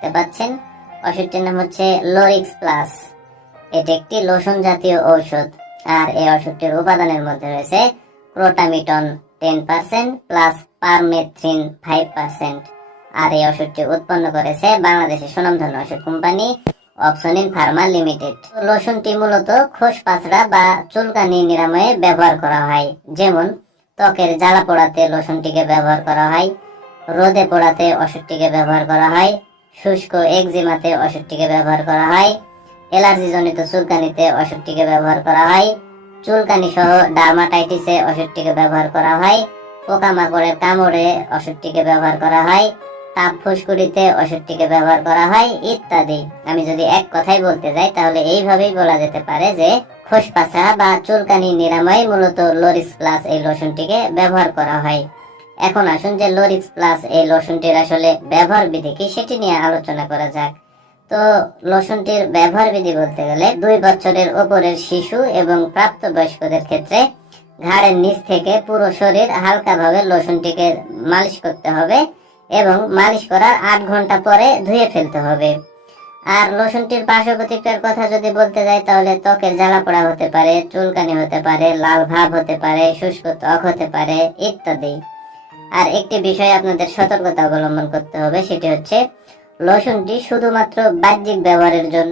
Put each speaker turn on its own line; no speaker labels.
দেখতে পাচ্ছেন। ওষুধটির নাম হচ্ছে লোরিক্স প্লাস। এটি একটি লোশন জাতীয় ঔষধ। আর এই ওষুধটির উপাদানের মধ্যে রয়েছে crotamiton ten percent plus permethrin five percent. আর এই ওষুধটি উৎপন্ন করেছে বাংলাদেশের সুনামধন্য ওষুধ কোম্পানি অপসনিন ফার্মা লিমিটেড। লোশনটি মূলত খোস পাছড়া বা চুলকানি নিরাময়ে ব্যবহার করা হয়। যেমন ত্বকের জ্বালা পোড়াতে লোশনটিকে ব্যবহার করা হয়, রোদে পোড়াতে ওষুধটিকে ব্যবহার করা হয় শুষ্ক একজিমাতে ওষুধটিকে ব্যবহার করা হয়। অ্যালার্জি জনিত চুলকানিতে ওষুধটিকে ব্যবহার করা হয়। চুলকানি সহ ডার্মাটাইটিসে ওষুধটিকে ব্যবহার করা হয়। পোকামাকড়ের কামড়ে ওষুধটিকে ব্যবহার করা হয়। তাপ ফুসকুড়িতে ওষুধটিকে ব্যবহার করা হয়, ইত্যাদি। আমি যদি এক কথাই বলতে যাই, তাহলে এইভাবেই বলা যেতে পারে যে, খোসপাছা বা চুলকানি নিরাময় মূলত লোরিক্স প্লাস এই লোশনটিকে ব্যবহার করা হয়। এখন আসুন যে লোরিক্স প্লাস এই লোশনটির আসলে ব্যবহার বিধি কি সেটি নিয়ে আলোচনা করা যাক। তো লোশনটির ব্যবহার বিধি বলতে গেলে দুই বছরের ওপরের শিশু এবং প্রাপ্তবয়স্কদের ক্ষেত্রে ঘাড়ের নিচ থেকে পুরো শরীর হালকাভাবে লোশনটিকে মালিশ করতে হবে এবং মালিশ করার আট ঘণ্টা পরে ধুয়ে ফেলতে হবে। আর লোশনটির পার্শ্ব প্রতিক্রিয়ার কথা যদি বলতে যাই, তাহলে ত্বকের জ্বালা পোড়া হতে পারে, চুলকানি হতে পারে, লাল ভাব হতে পারে, শুষ্ক ত্বক হতে পারে ইত্যাদি। আর একটি বিষয়ে আপনাদের সতর্কতা অবলম্বন করতে হবে, সেটি হচ্ছে লসুনটি শুধুমাত্র বাহ্যিক ব্যবহারের জন্য